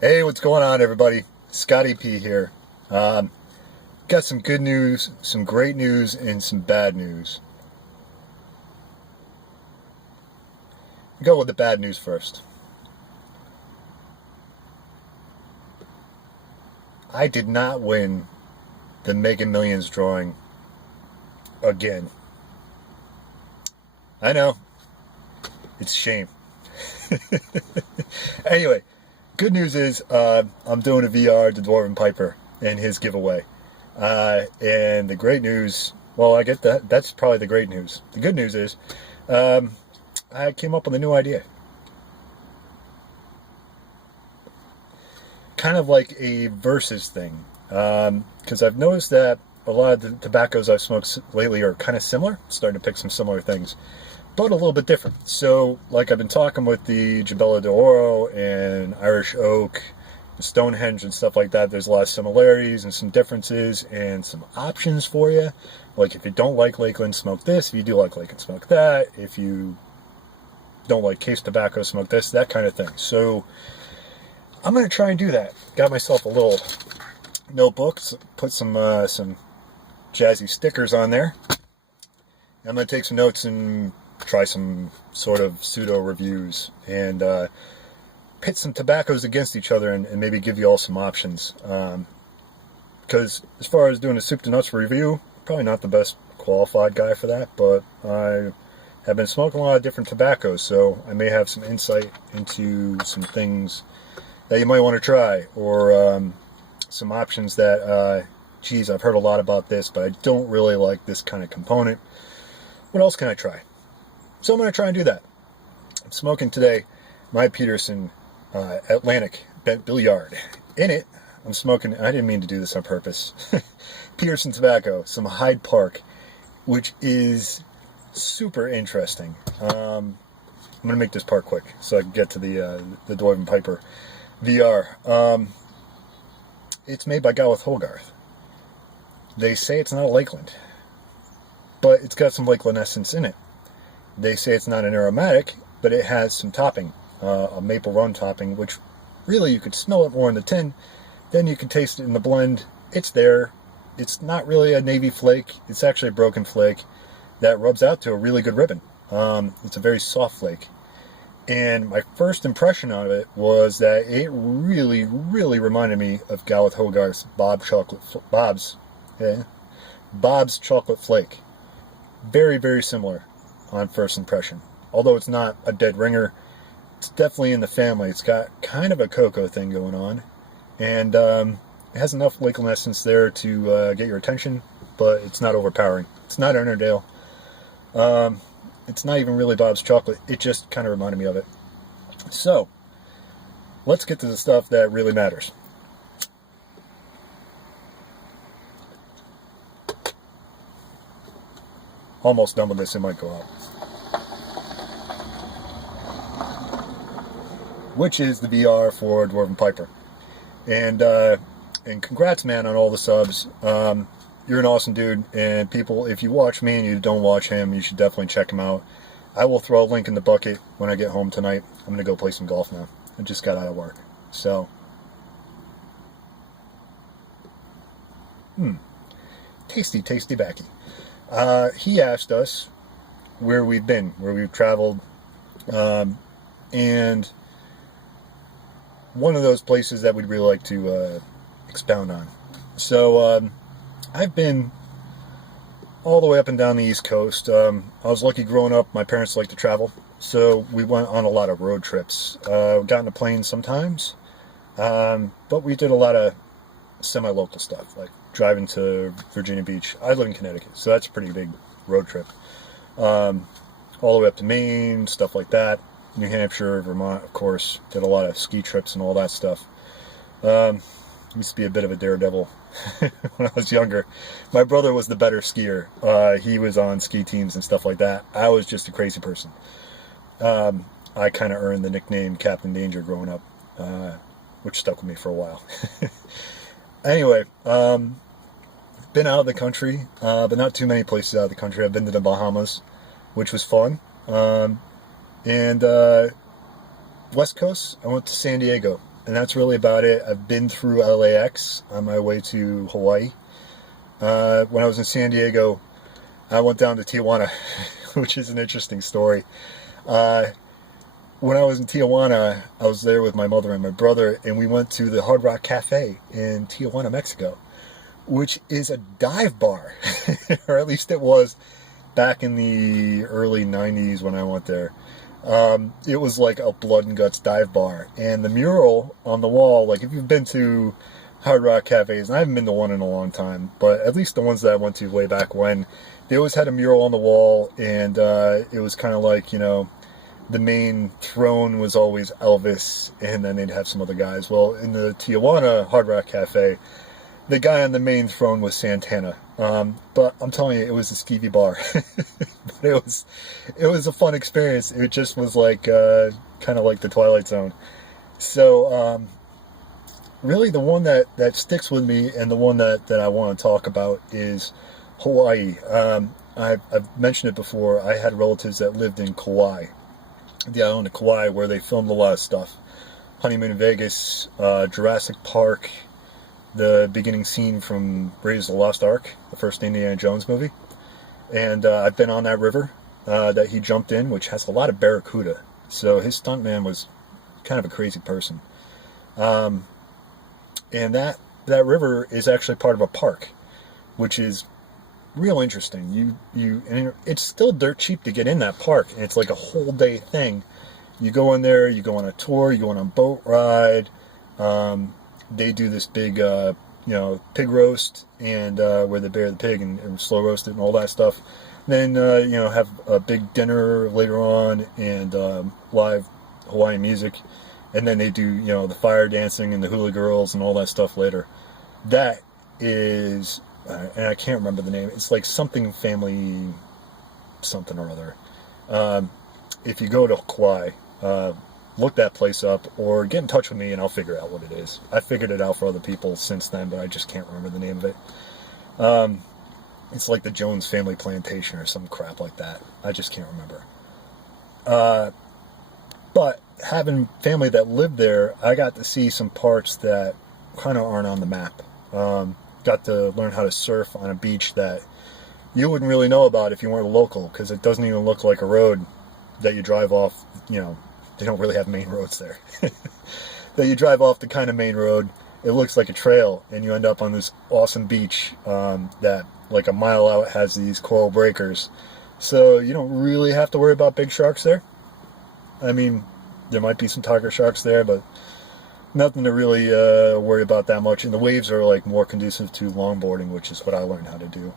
Hey, what's going on, everybody? Scotty P here. Got some good news, some great news, and some bad news. I'll go with the bad news first. I did not win the Mega Millions drawing again. I know. It's a shame. Anyway, good news is I'm doing a VR to Dwarven Piper and his giveaway. And the great news, well, I get that. That's probably the great news. The good news is I came up with a new idea. Kind of like a versus thing. Because I've noticed that a lot of the tobaccos I've smoked lately are kind of similar. Starting to pick some similar things, but a little bit different. So, like I've been talking with the Jabella d'Oro and Irish Oak, Stonehenge and stuff like that, there's a lot of similarities and some differences and some options for you. Like if you don't like Lakeland, smoke this. If you do like Lakeland, smoke that. If you don't like case tobacco, smoke this, that kind of thing. So I'm going to try and do that. Got myself a little notebook, put some jazzy stickers on there. I'm going to take some notes and try some sort of pseudo reviews and pit some tobaccos against each other and maybe give you all some options. Because as far as doing a soup to nuts review, probably not the best qualified guy for that, but I have been smoking a lot of different tobaccos, so I may have some insight into some things that you might want to try, or some options that, geez, I've heard a lot about this, but I don't really like this kind of component. What else can I try? So I'm going to try and do that. I'm smoking today my Peterson Atlantic Bent Billiard. In it, I'm smoking, I didn't mean to do this on purpose, Peterson tobacco, some Hyde Park, which is super interesting. I'm going to make this part quick so I can get to the Dwarven Piper VR. It's made by GAW with Hogarth. They say it's not a Lakeland, but it's got some Lakeland essence in it. They say it's not an aromatic, but it has some topping, a maple rum topping, which really you could smell it more in the tin. Then you can taste it in the blend. It's there. It's not really a navy flake. It's actually a broken flake that rubs out to a really good ribbon. It's a very soft flake. And my first impression of it was that it really, really reminded me of GAW with Hogarth's Bob's Chocolate Flake. Very, very similar on first impression. Although it's not a dead ringer, it's definitely in the family. It's got kind of a cocoa thing going on. And it has enough Lakeland essence there to get your attention, but it's not overpowering. It's not Ernerdale. It's not even really Bob's Chocolate. It just kind of reminded me of it. So, let's get to the stuff that really matters. Almost done with this, it might go out. Which is the VR for Dwarven Piper. And congrats, man, on all the subs. You're an awesome dude, and people, if you watch me and you don't watch him, you should definitely check him out. I will throw a link in the bucket when I get home tonight. I'm going to go play some golf now. I just got out of work. So, tasty, tasty backy. He asked us where we've been, where we've traveled, and one of those places that we'd really like to expound on. So, I've been all the way up and down the East Coast. I was lucky growing up. My parents liked to travel, so we went on a lot of road trips. Got in a plane sometimes, but we did a lot of semi-local stuff, like driving to Virginia Beach. I live in Connecticut, so that's a pretty big road trip. All the way up to Maine, stuff like that. New Hampshire, Vermont, of course. Did a lot of ski trips and all that stuff. Used to be a bit of a daredevil when I was younger. My brother was the better skier. He was on ski teams and stuff like that. I was just a crazy person. I kind of earned the nickname Captain Danger growing up, which stuck with me for a while. Anyway, been out of the country, but not too many places out of the country. I've been to the Bahamas, which was fun. And West Coast, I went to San Diego. and that's really about it. I've been through LAX on my way to Hawaii. When I was in San Diego, I went down to Tijuana, which is an interesting story. When I was in Tijuana, I was there with my mother and my brother, and we went to the Hard Rock Cafe in Tijuana, Mexico, which is a dive bar, or at least it was back in the early 90s when I went there. It was like a blood and guts dive bar, and the mural on the wall, like if you've been to Hard Rock Cafes, and I haven't been to one in a long time, but at least the ones that I went to way back when, they always had a mural on the wall, and it was kind of like, you know, the main throne was always Elvis, and then they'd have some other guys. Well, in the Tijuana Hard Rock Cafe, the guy on the main throne was Santana. But I'm telling you, it was a skeevy bar. But it was a fun experience. It just was like kind of like the Twilight Zone. So really the one that sticks with me, and the one that I want to talk about, is Hawaii. I've mentioned it before. I had relatives that lived in Kauai, the island of Kauai, where they filmed a lot of stuff. Honeymoon in Vegas, Jurassic Park, the beginning scene from Raiders of the Lost Ark, the first Indiana Jones movie. And I've been on that river that he jumped in, which has a lot of barracuda. So his stuntman was kind of a crazy person. And that river is actually part of a park, which is real interesting. And it's still dirt cheap to get in that park, and it's like a whole day thing. You go in there, you go on a tour, you go on a boat ride. They do this big, pig roast, and where they bury the pig and slow roast it and all that stuff. Then, have a big dinner later on, and live Hawaiian music. And then they do, the fire dancing and the hula girls and all that stuff later. That is, and I can't remember the name. It's like something family, something or other. If you go to Kauai, look that place up, or get in touch with me and I'll figure out what it is. I figured it out for other people since then, but I just can't remember the name of it. It's like the Jones Family Plantation or some crap like that. I just can't remember. But having family that lived there, I got to see some parts that kind of aren't on the map. Got to learn how to surf on a beach that you wouldn't really know about if you weren't a local, because it doesn't even look like a road that you drive off. They don't really have main roads there. That you drive off the kind of main road, it looks like a trail, and you end up on this awesome beach that, like a mile out, has these coral breakers. So you don't really have to worry about big sharks there. I mean, there might be some tiger sharks there, but nothing to really worry about that much. And the waves are like more conducive to longboarding, which is what I learned how to do.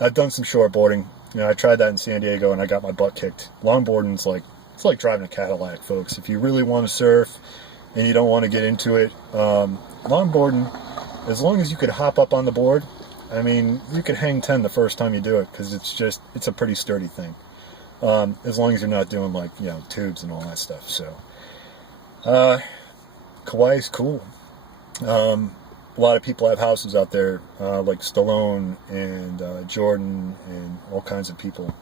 I've done some shortboarding. I tried that in San Diego, and I got my butt kicked. Longboarding's it's like driving a Cadillac, folks. If you really want to surf and you don't want to get into it, longboarding, as long as you could hop up on the board, I mean, you could hang 10 the first time you do it, because it's a pretty sturdy thing. As long as you're not doing tubes and all that stuff. So Kauai's cool. A lot of people have houses out there, like Stallone and Jordan and all kinds of people.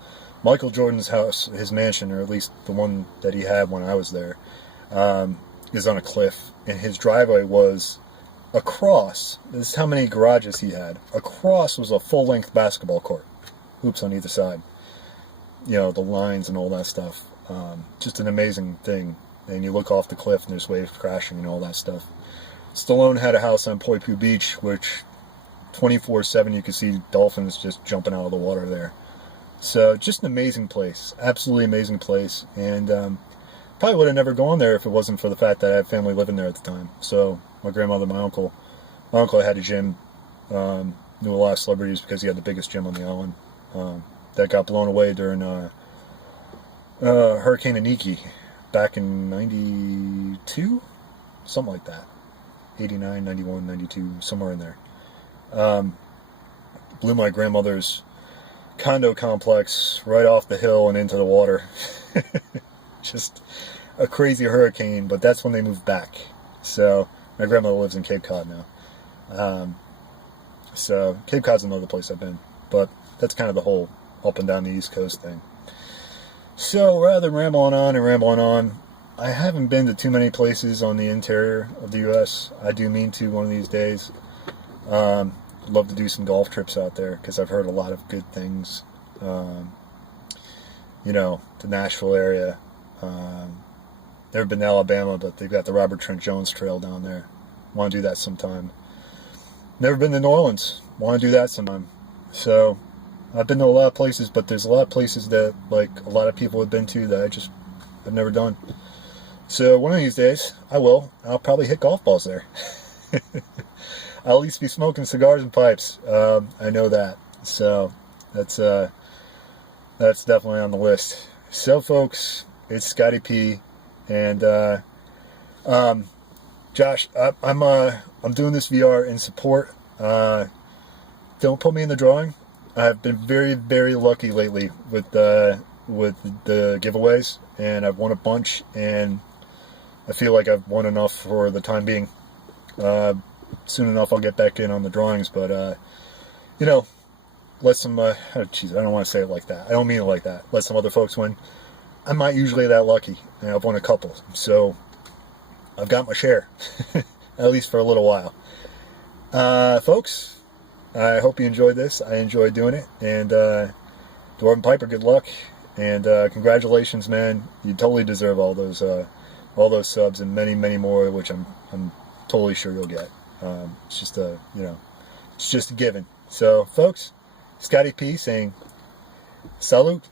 Michael Jordan's house, his mansion, or at least the one that he had when I was there, is on a cliff, and his driveway was across. This is how many garages he had. Across was a full-length basketball court, hoops on either side. The lines and all that stuff. Just an amazing thing. And you look off the cliff and there's waves crashing and all that stuff. Stallone had a house on Poipu Beach, which 24/7 you could see dolphins just jumping out of the water there. So just an amazing place. Absolutely amazing place. And probably would have never gone there if it wasn't for the fact that I had family living there at the time. So my grandmother, my uncle had a gym, knew a lot of celebrities because he had the biggest gym on the island. That got blown away during Hurricane Iniki back in 92? Something like that. 89, 91, 92, somewhere in there. Blew my grandmother's condo complex right off the hill and into the water. Just a crazy hurricane, but that's when they moved back. So my grandmother lives in Cape Cod now. So Cape Cod's another place I've been, but that's kind of the whole up and down the East Coast thing. So rather than rambling on, I haven't been to too many places on the interior of the U.S. I do mean to one of these days. Love to do some golf trips out there because I've heard a lot of good things. You know, the Nashville area. Never been to Alabama, but they've got the Robert Trent Jones Trail down there. Want to do that sometime. Never been to New Orleans. Want to do that sometime. So I've been to a lot of places, but there's a lot of places that like a lot of people have been to that I've never done. So one of these days, I'll probably hit golf balls there. I'll at least be smoking cigars and pipes. I know that. So that's definitely on the list. So folks, it's Scotty P, and Josh, I'm doing this VR in support. Don't put me in the drawing. I've been very, very lucky lately with the giveaways, and I've won a bunch, and I feel like I've won enough for the time being. Soon enough I'll get back in on the drawings, but you know, let some I don't want to say it like that. I don't mean it like that. Let some other folks win. I'm not usually that lucky, and I've won a couple, so I've got my share, at least for a little while. Folks, I hope you enjoyed this. I enjoyed doing it, and Dwarven Piper, good luck, and congratulations, man. You totally deserve all those subs and many, many more, which I'm totally sure you'll get. It's just it's just a given. So, folks, Scotty P saying, salute.